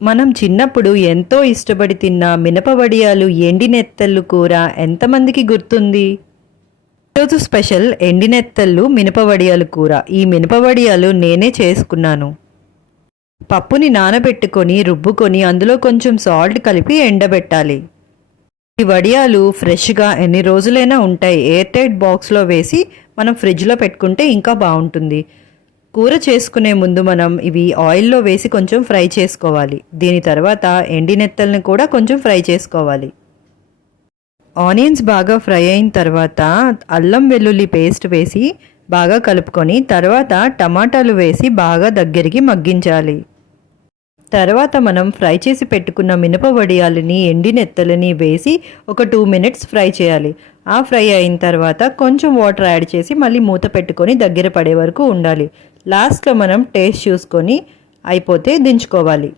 మనం చిన్నప్పుడు ఎంతో ఇష్టపడి తిన్న మినప వడియాలు, ఎండి నెత్తళ్ళు కూర ఎంతమందికి గుర్తుంది? ఈరోజు స్పెషల్ ఎండి నెత్తళ్ళు మినప వడియాలు కూర. ఈ మినప వడియాలు నేనే చేసుకున్నాను. పప్పుని నానబెట్టుకొని రుబ్బుకొని అందులో కొంచెం సాల్ట్ కలిపి ఎండబెట్టాలి. ఈ వడియాలు ఫ్రెష్గా ఎన్ని రోజులైనా ఉంటాయి. ఎయిర్ టైట్ బాక్స్లో వేసి మనం ఫ్రిడ్జ్లో పెట్టుకుంటే ఇంకా బాగుంటుంది. కూర చేసుకునే ముందు మనం ఇవి ఆయిల్లో వేసి కొంచెం ఫ్రై చేసుకోవాలి. దీని తర్వాత ఎండి నెత్తల్ని కూడా కొంచెం ఫ్రై చేసుకోవాలి. ఆనియన్స్ బాగా ఫ్రై అయిన తర్వాత అల్లం వెల్లుల్లి పేస్ట్ వేసి బాగా కలుపుకొని తర్వాత టమాటాలు వేసి బాగా దగ్గరికి మగ్గించాలి. తర్వాత మనం ఫ్రై చేసి పెట్టుకున్న మినప వడియాలని, ఎండి నెత్తలని వేసి ఒక 2 మినిట్స్ ఫ్రై చేయాలి. ఆ ఫ్రై అయిన తర్వాత కొంచెం వాటర్ యాడ్ చేసి మళ్ళీ మూత పెట్టుకొని దగ్గర పడే వరకు ఉండాలి. లాస్ట్లో మనం టేస్ట్ చూసుకొని అయిపోతే దించుకోవాలి.